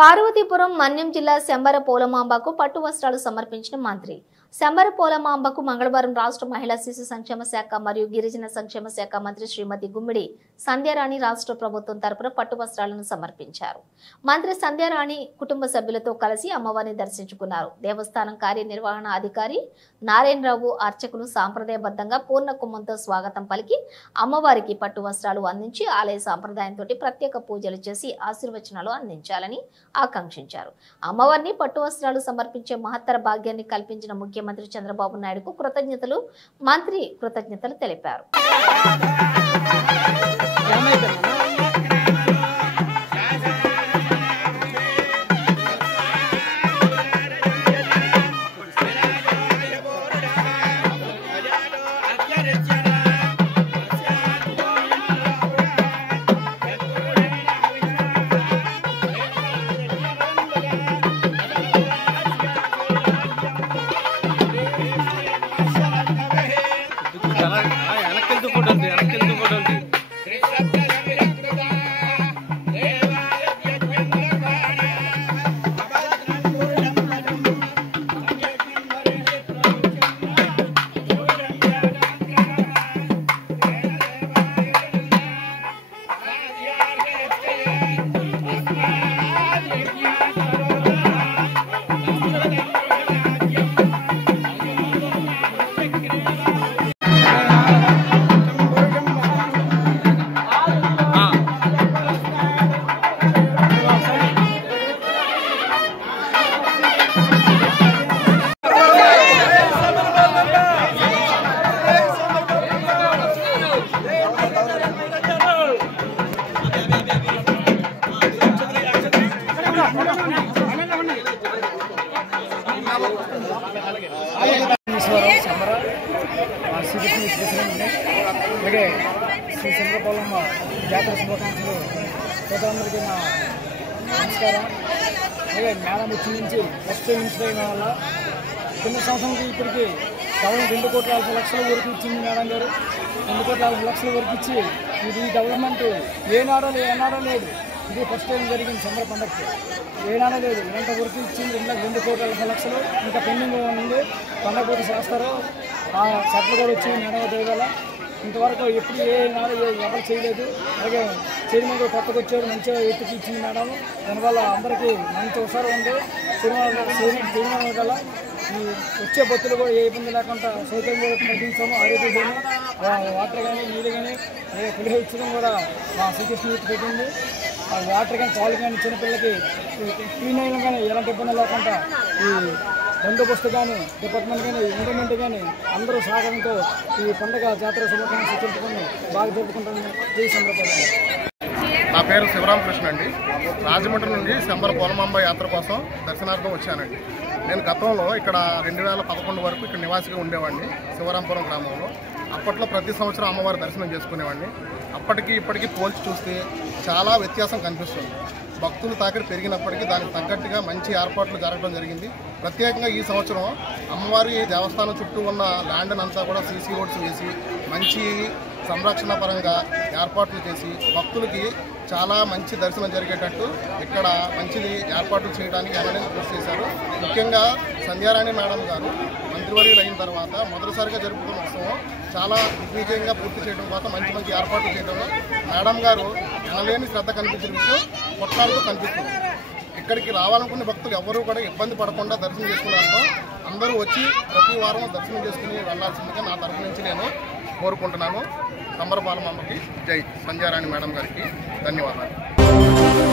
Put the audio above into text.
పార్వతీపురం మన్యం జిల్లా శంబర పోలమాంబకు పట్టు వస్త్రాలు సమర్పించిన మంత్రి శంబర పోలమాంబకు మంగళవారం రాష్ట్ర మహిళా శిశు సంక్షేమ శాఖ మరియు గిరిజన సంక్షేమ శాఖ మంత్రి శ్రీమతి గుమ్మిడి సంధ్యారాణి రాష్ట్ర ప్రభుత్వం తరపున పట్టు వస్త్రాలను సమర్పించారు. మంత్రి సంధ్యారాణి కుటుంబ సభ్యులతో కలిసి అమ్మవారిని దర్శించుకున్నారు. దేవస్థానం కార్యనిర్వహణ అధికారి నారాయణరావు అర్చకులు సాంప్రదాయబద్ధంగా పూర్ణ కుంభంతో స్వాగతం పలికి అమ్మవారికి పట్టు వస్త్రాలు అందించి ఆలయ సాంప్రదాయంతో ప్రత్యేక పూజలు చేసి ఆశీర్వచనాలు అందించాలని ఆకాంక్షించారు. అమ్మవారిని పట్టు వస్త్రాలు సమర్పించే మహత్తర భాగ్యాన్ని కల్పించిన ముఖ్యమంత్రి చంద్రబాబు నాయుడుకు కృతజ్ఞతలు మంత్రి కృతజ్ఞతలు తెలిపారు. అలాగే శ్రీ శంబర పోలమ్మ జాతర శుభాకాంక్షలు ప్రజలందరికీ నా నమస్కారం. అలాగే మేడం వచ్చి నుంచి ఫస్ట్ మినిస్టర్ అయిన వల్ల కింద సంవత్సరానికి ఇప్పటికీ కేవలం 2,50,00,000 వరకు ఇచ్చింది మేడం గారు. 2,50,00,000 వరకు ఇచ్చి ఇది డెవలప్మెంట్ ఏనాడో లేదు. ఇది ఫస్ట్ టైం జరిగింది శంబర పండుగకి. ఏనాడో లేదు, ఇలాంటి వరకు ఇచ్చింది 2,50,00,000. ఇంకా పెండింగ్ ఉంది, పండుగ పూర్తి చేస్తారు. ఆ సెట్లు కూడా వచ్చి మేడం దేవాల ఇంతవరకు ఎప్పుడు ఎవరు చేయలేదు. అలాగే చైర్మన్ కూడా కొత్తగా వచ్చారు, మంచిగా ఎత్తుకి ఇచ్చింది మేడం. దానివల్ల అందరికీ మంచి ఉత్సాహం ఉంది. చైర్మన్ వల్ల ఈ వచ్చే భక్తులు కూడా ఏ ఇబ్బంది లేకుండా సౌకర్యం కూడా కల్పించాము. ఆరోగ్యం వాటర్ కానీ నీళ్ళు కానీ పులిహ ఇచ్చడం కూడా మా శ్రీకృష్ణ పెట్టింది. వాటర్ కానీ పాలు కానీ చిన్నపిల్లలకి క్లీన్ అయినా కానీ ఎలాంటి ఇబ్బంది లేకుండా ఈ బందోబస్తు కానీ డిపార్ట్మెంట్ కానీ ఎండోమెంట్ కానీ అందరూ సహకారంతో ఈ పండుగ జాతర శుభాకాంక్షలు సూచించుకొని బాగా జరుపుకుంటామని జై సందర్భంగా. నా పేరు శివరామకృష్ణ అండి. రాజమండ్రి నుండి శంబర పోలమాంబ యాత్ర కోసం దర్శనార్థం వచ్చానండి. నేను గతంలో ఇక్కడ 2011 వరకు ఇక్కడ నివాసిగా ఉండేవాడిని శివరాంపురం గ్రామంలో. అప్పట్లో ప్రతి సంవత్సరం అమ్మవారి దర్శనం చేసుకునేవాడిని. అప్పటికి ఇప్పటికీ పోల్చి చూస్తే చాలా వ్యత్యాసం కనిపిస్తుంది. భక్తులు తాకిడి పెరిగినప్పటికీ దానికి తగ్గట్టుగా మంచి ఏర్పాట్లు జరగడం జరిగింది. ప్రత్యేకంగా ఈ సంవత్సరం అమ్మవారి దేవస్థానం చుట్టూ ఉన్న ల్యాండ్ అంతా కూడా సీసీ రోడ్స్ వేసి మంచి సంరక్షణ పరంగా ఏర్పాట్లు చేసి భక్తులకి చాలా మంచి దర్శనం జరిగేటట్టు ఇక్కడ మంచిది ఏర్పాట్లు చేయడానికి ఎమ్మెల్యే కృషి చేశారు. ముఖ్యంగా సంధ్యారాణి మేడం గారు మంత్రివర్యులు అయిన తర్వాత మొదటిసారిగా జరుపుకున్న ఉత్సవం చాలా దిగ్విజయంగా పూర్తి చేయడం కోసం మంచి ఏర్పాట్లు చేయడంలో మేడం గారు ఎనలేని శ్రద్ధ కనిపించిన విషయం కొట్లాడుతూ కనిపిస్తుంది. ఇక్కడికి రావాలనుకునే భక్తులు ఎవరూ కూడా ఇబ్బంది పడకుండా దర్శనం చేసుకున్నారో అందరూ వచ్చి ప్రతి వారం దర్శనం చేసుకుని వెళ్లాల్సిందిగా నా తరఫు నుంచి నేను కోరుకుంటున్నాను. శంబర పోలమాంబకి జై. సంధ్యారాణి మేడం గారికి ధన్యవాదాలు.